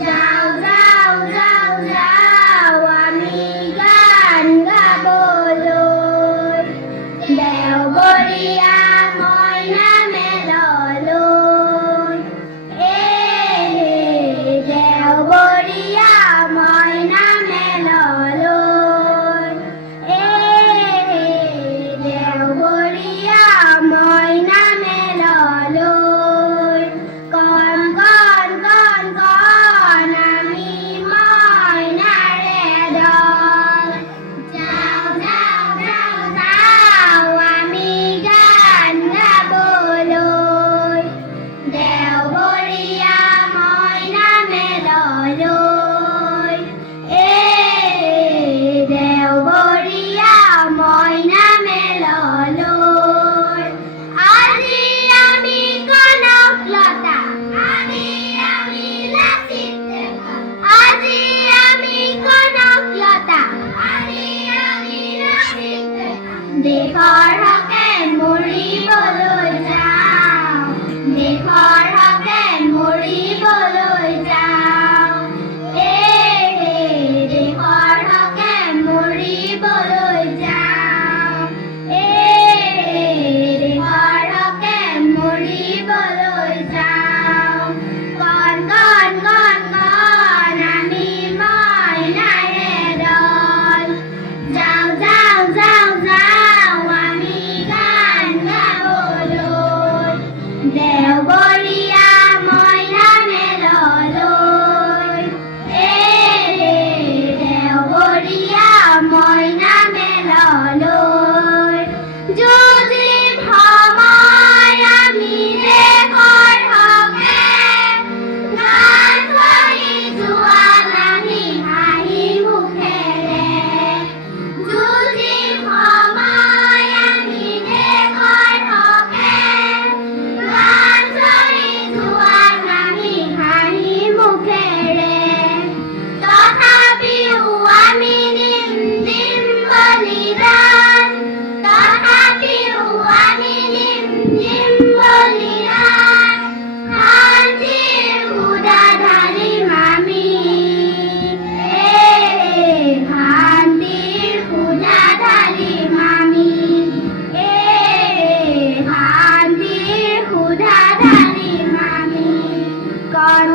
যাও যাও যাও যাও আমি গান গাবলৈ, দেওবৰীয়া মইনা মেললৈ। দেওবৰীয়া মইনা মেললৈ, দেওবৰীয়া মইনা মেললৈ। কণ কণ কণ কণ আমি মইনাৰে দল, যাওঁ যাওঁ যাওঁ যাওঁ আমি গান গাবলৈ, দেওবৰীয়া মইনা মেললৈ। দেওবৰীয়া মইনা মেললৈ। আজি আমি কনকলতা, আজি আমি লাচিত দেৱতা, আজি আমি কনকলতা, আজি আমি লাচিত দেৱতা। দেশৰ হকে মৰিবলৈ যাওঁ, দেশৰ হকে মৰিবলৈ যাওঁ। দেশৰ হকে মৰিবলৈ যাওঁ, দেশৰ হকে মৰিবলৈ যাওঁ। কণ কণ কণ কণ আমি মইনাৰে দল, যাওঁ যাওঁ যাওঁ যাওঁ আমি গান গাবলৈ, দেওবৰীয়া মইনা মেললৈ। দেওবৰীয়া মইনা মেললৈ। যুঁজিম সময় আমি দেশৰ হকে, গান ধৰি জোৱান আমি হাঁহি মুখেৰে। যুঁজিম সময় আমি দেশৰ হকে, গান ধৰি জোৱান আমি হাঁহি মুখেৰে। তথাপিও আমি দিম বলিদান, তথাপিও আমি দিম বলিদান। শান্তিৰ সুধা ঢালিম আমি, শান্তিৰ সুধা ঢালিম আমি, শান্তিৰ সুধা ঢালিম আমি। কণ